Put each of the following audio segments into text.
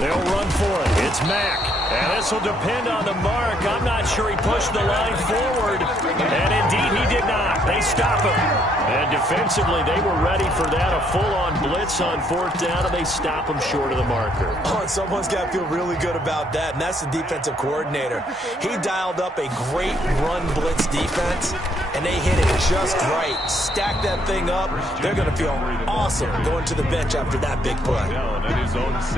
They'll run for it. It's Mack. And this will depend on the mark. I'm not sure he pushed the line forward. And indeed he did not. They stop him. And defensively, they were ready for that. A full-on blitz on fourth down, and they stop him short of the marker. Oh, and someone's got to feel really good about that, and that's the defensive coordinator. He dialed up a great run blitz defense, and they hit it just right. Stack that thing up. They're going to feel awesome going to the bench after that big play.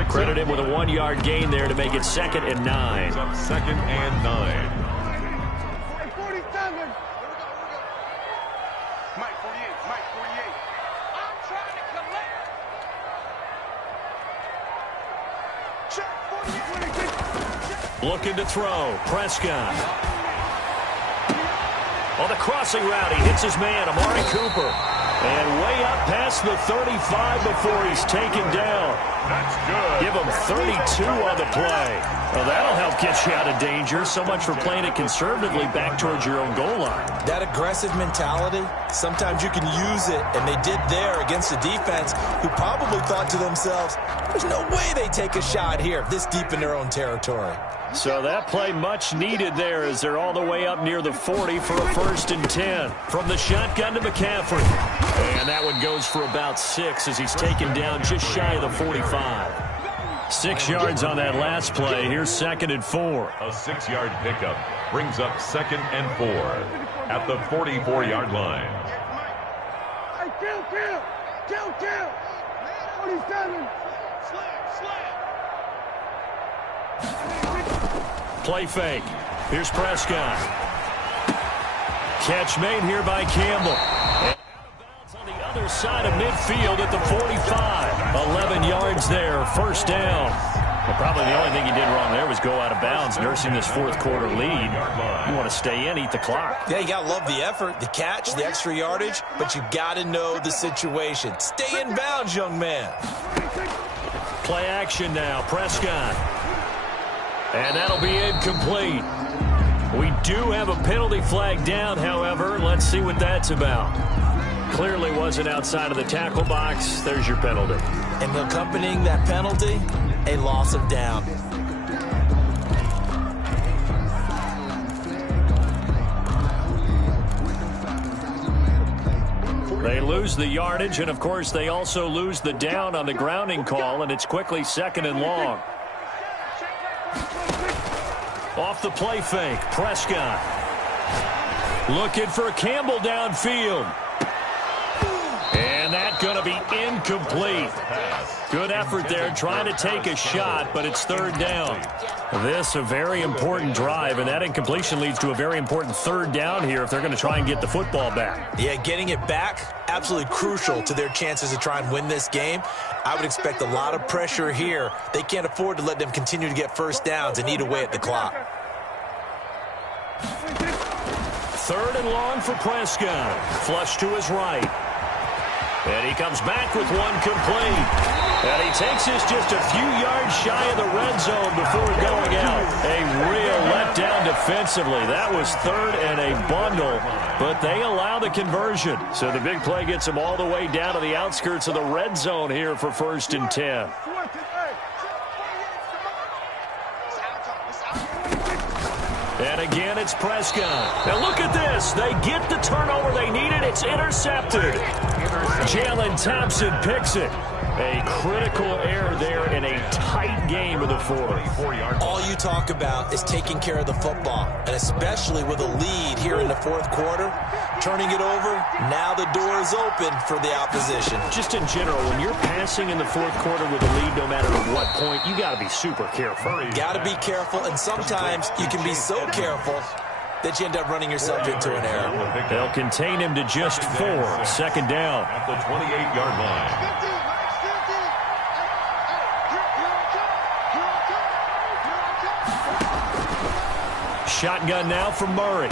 Credit him with a 1-yard gain there to make it 2nd and 9. 2nd and 9. Looking to throw. Prescott. On the crossing route, he hits his man, Amari Cooper. And way up past the 35 before he's taken down. That's good. Give him 32 on the play. Well, that'll help get you out of danger. So much for playing it conservatively back towards your own goal line. That aggressive mentality, sometimes you can use it, and they did there against a defense who probably thought to themselves, there's no way they take a shot here this deep in their own territory. So that play much needed there as they're all the way up near the 40 for a 1st and 10. From the shotgun to McCaffrey. And that one goes for about 6 as he's taken down just shy of the 45. 6 yards on that last play. Here's 2nd and 4. A 6-yard pickup brings up 2nd and 4 at the 44-yard line. Kill! 47. Play fake. Here's Prescott. Catch made here by Campbell. And out of bounds on the other side of midfield at the 45. 11 yards there, 1st down. Well, probably the only thing he did wrong there was go out of bounds, nursing this 4th quarter lead. You want to stay in, eat the clock. Yeah, you got to love the effort, the catch, the extra yardage, but you got to know the situation. Stay in bounds, young man. Play action now, Prescott. And that'll be incomplete. We do have a penalty flag down, however. Let's see what that's about. Clearly wasn't outside of the tackle box. There's your penalty. And accompanying that penalty, a loss of down. They lose the yardage, and of course they also lose the down on the grounding call, and it's quickly 2nd and long. Off the play fake, Prescott. Looking for Campbell downfield. And that's going to be incomplete. Good effort there, trying to take a shot, but it's 3rd down. This a very important drive, and that incompletion leads to a very important 3rd down here if they're going to try and get the football back. Yeah, getting it back, absolutely crucial to their chances to try and win this game. I would expect a lot of pressure here. They can't afford to let them continue to get 1st downs and eat away at the clock. 3rd and long for Prescott. Flush to his right. And he comes back with one complete. And he takes this just a few yards shy of the red zone before going out. A real letdown defensively. That was 3rd and a bundle, but they allow the conversion. So the big play gets them all the way down to the outskirts of the red zone here for 1st and 10. And again, it's Prescott. Now look at this. They get the turnover they needed. It's intercepted. Jalen Thompson picks it. A critical error there in a tight game of the 4th. All you talk about is taking care of the football, and especially with a lead here in the 4th quarter. Turning it over, now the door is open for the opposition. Just in general, when you're passing in the 4th quarter with a lead, no matter at what point, you got to be super careful. Got to be careful, and sometimes you can be so careful that you end up running yourself into an error. They'll contain him to just 4. 2nd down. At the 28-yard line. Shotgun now for Murray.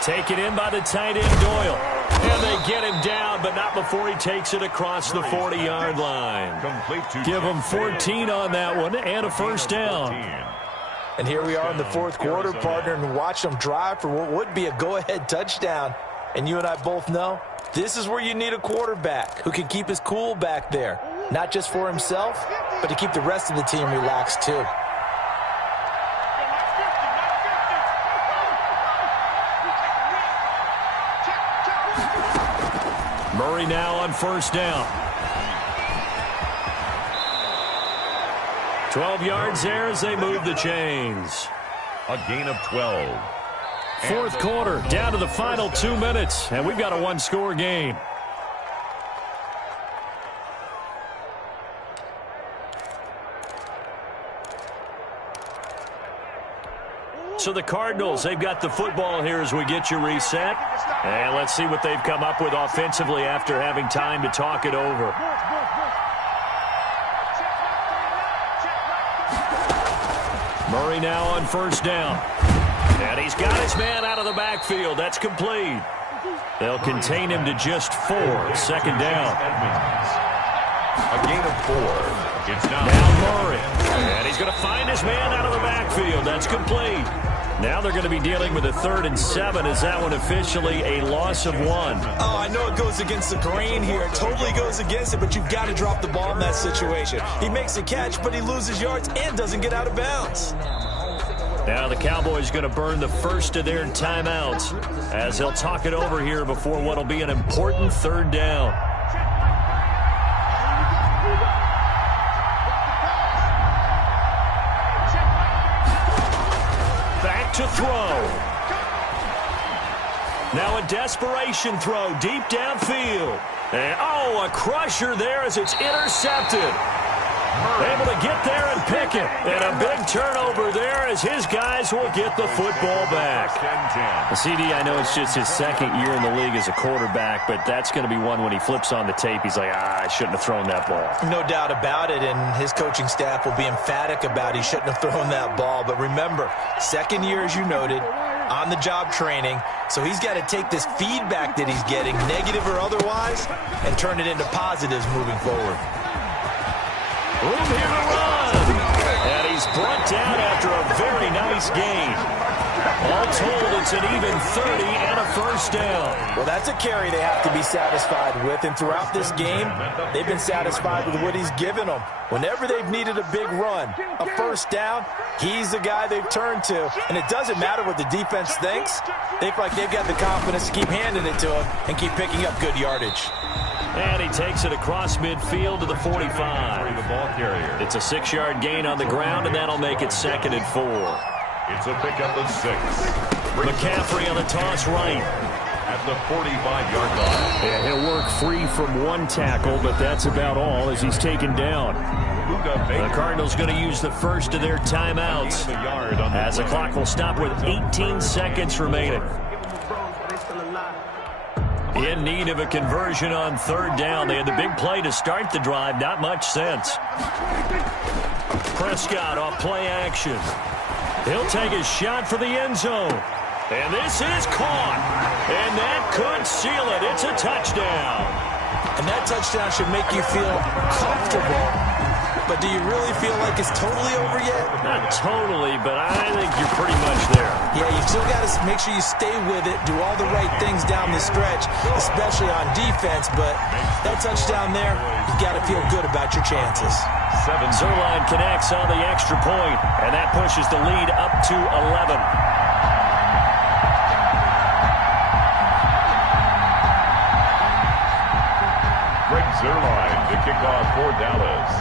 Taken in by the tight end Doyle. And they get him down, but not before he takes it across the 40-yard line. Give him 14 on that one and a 1st down. And here we are in the 4th quarter, partner, and watch them drive for what would be a go-ahead touchdown. And you and I both know this is where you need a quarterback who can keep his cool back there. not just for himself, but to keep the rest of the team relaxed too. Murray now on first down. 12 yards there as they move the chains. A gain of 12. Fourth quarter, down to the final 2 minutes, and we've got a one-score game. So the Cardinals, they've got the football here as we get you reset. And let's see what they've come up with offensively after having time to talk it over. Murray now on first down. And he's got his man out of the backfield. That's complete. They'll contain him to just 4. Second down. A gain of 4. It's now Murray. And he's going to find his man out of the backfield. That's complete. Now they're going to be dealing with a 3rd and 7. Is that one officially a loss of 1? Oh, I know it goes against the grain here. It totally goes against it, but you've got to drop the ball in that situation. He makes a catch, but he loses yards and doesn't get out of bounds. Now the Cowboys going to burn the first of their timeouts as they'll talk it over here before what will be an important 3rd down. Back to throw. Now a desperation throw deep downfield. And, oh, a crusher there as it's intercepted. Able to get there and pick it. And a big turnover there as his guys will get the football back. CD, I know it's just his 2nd year in the league as a quarterback, but that's going to be one when he flips on the tape. He's like, I shouldn't have thrown that ball. No doubt about it, and his coaching staff will be emphatic about he shouldn't have thrown that ball. But remember, 2nd year, as you noted, on-the-job training. So he's got to take this feedback that he's getting, negative or otherwise, and turn it into positives moving forward. Room here to run. And he's brought down after a very nice gain. All told, it's an even 30 and a first down. Well, that's a carry they have to be satisfied with. And throughout this game, they've been satisfied with what he's given them. Whenever they've needed a big run, a first down, he's the guy they've turned to. And it doesn't matter what the defense thinks. They feel like they've got the confidence to keep handing it to him and keep picking up good yardage. And he takes it across midfield to the 45. The ball carrier. It's a 6-yard gain on the ground, and that'll make it 2nd and 4. It's a pickup of 6. McCaffrey on the toss right. At the 45-yard line. And he'll work free from 1 tackle, but that's about all as he's taken down. The Cardinals going to use the first of their timeouts as the clock will stop with 18 seconds remaining. In need of a conversion on 3rd down. They had the big play to start the drive. Not much sense. Prescott off play action. He'll take a shot for the end zone. And this is caught. And that could seal it. It's a touchdown. And that touchdown should make you feel comfortable. But do you really feel like it's totally over yet? Not totally, but I think you're pretty much there. Yeah, you still got to make sure you stay with it, do all the right things down the stretch, especially on defense. But that touchdown there, you've got to feel good about your chances. Zerline connects on the extra point, and that pushes the lead up to 11. Greg Zerline to kick off for Dallas.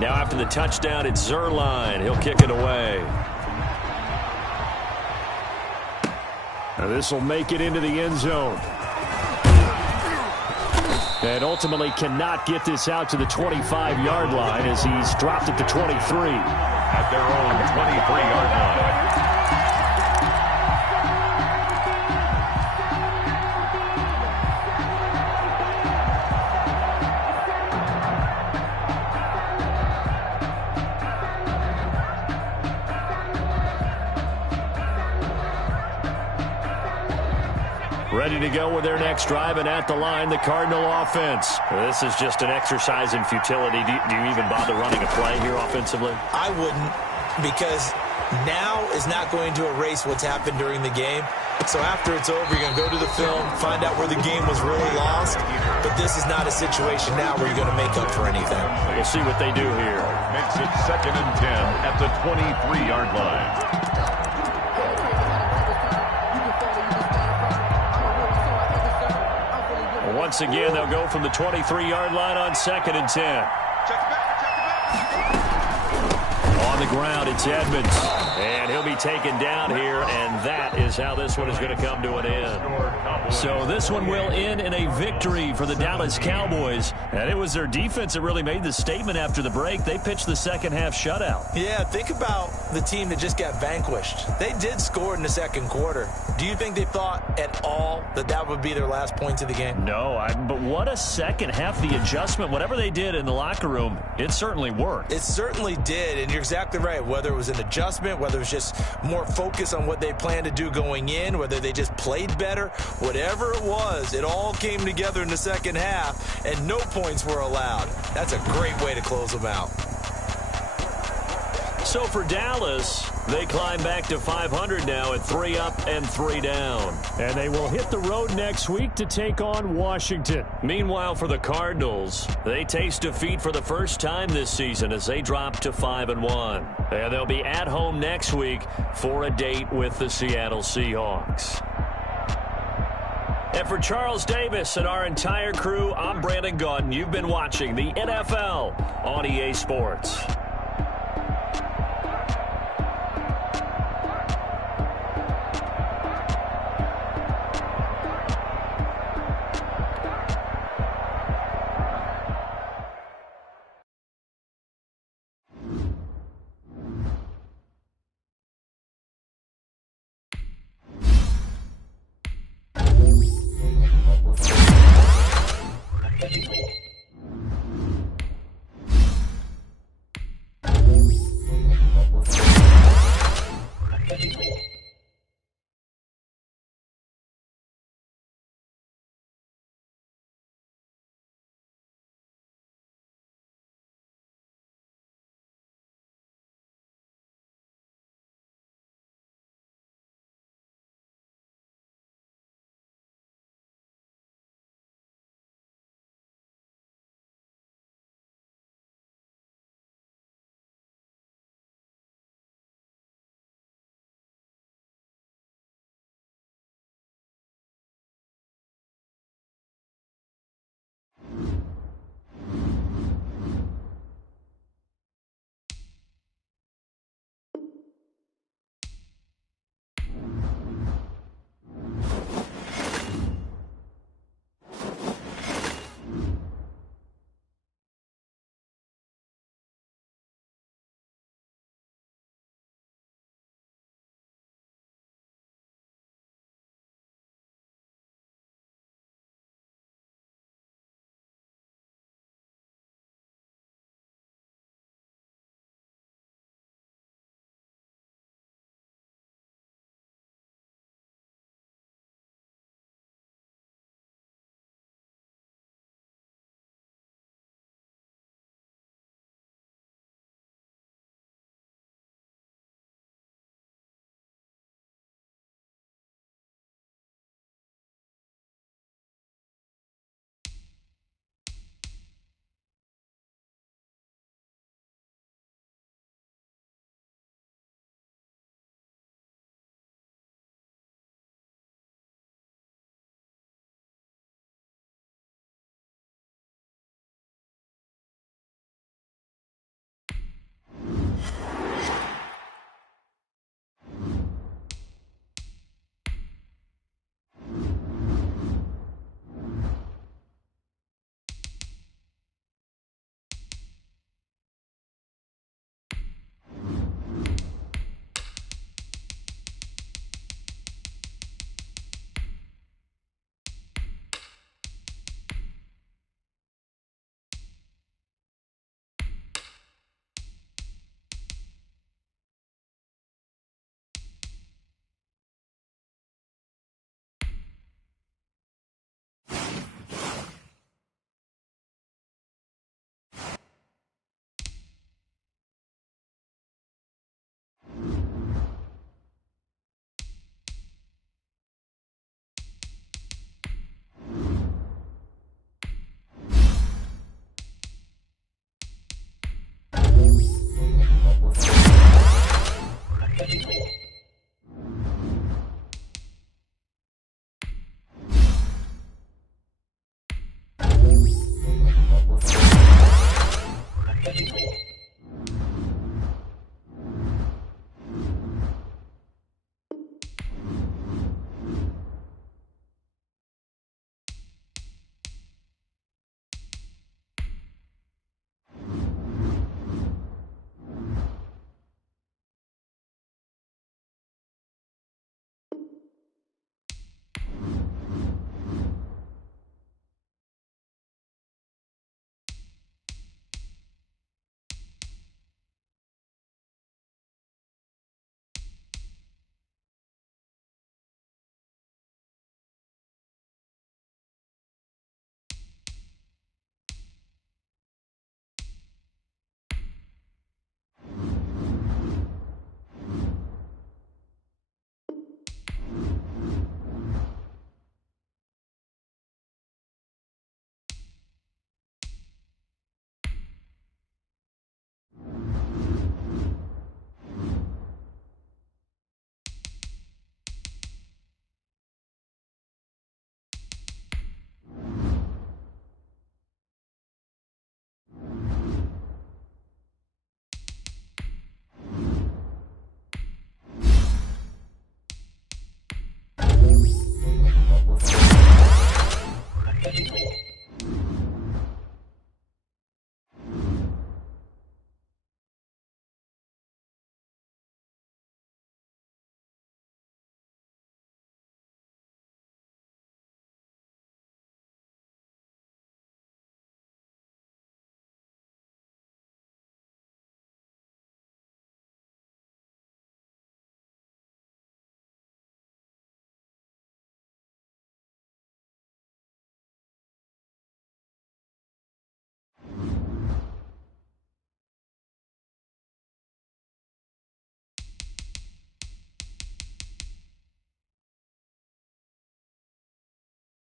Now after the touchdown, it's Zerline. He'll kick it away. Now this will make it into the end zone. And ultimately cannot get this out to the 25-yard line as he's dropped at the 23. At their own 23-yard line. Ready to go with their next drive, and at the line, the Cardinal offense. This is just an exercise in futility. Do you even bother running a play here offensively? I wouldn't, because now is not going to erase what's happened during the game. So after it's over, you're going to go to the film, find out where the game was really lost. But this is not a situation now where you're going to make up for anything. We'll see what they do here. Makes it 2nd and 10 at the 23-yard line. Once again, they'll go from the 23-yard line on 2nd and 10. On the ground, it's Edmonds. And he'll be taken down here, and that is how this one is going to come to an end. So this one will end in a victory for the Dallas Cowboys. And it was their defense that really made the statement after the break. They pitched the second-half shutout. Yeah, think about the team that just got vanquished. They did score in the second quarter. Do you think they thought at all that that would be their last points of the game? No, but what a second half. The adjustment, whatever they did in the locker room, it certainly worked. It certainly did, and you're exactly right. Whether it was an adjustment, whether it was just more focus on what they planned to do going in, whether they just played better, whatever it was, it all came together in the second half, and no points were allowed. That's a great way to close them out. So for Dallas, they climb back to 500 now at 3 up and 3 down. And they will hit the road next week to take on Washington. Meanwhile, for the Cardinals, they taste defeat for the first time this season as they drop to 5-1. And they'll be at home next week for a date with the Seattle Seahawks. And for Charles Davis and our entire crew, I'm Brandon Gaudin. You've been watching the NFL on EA Sports.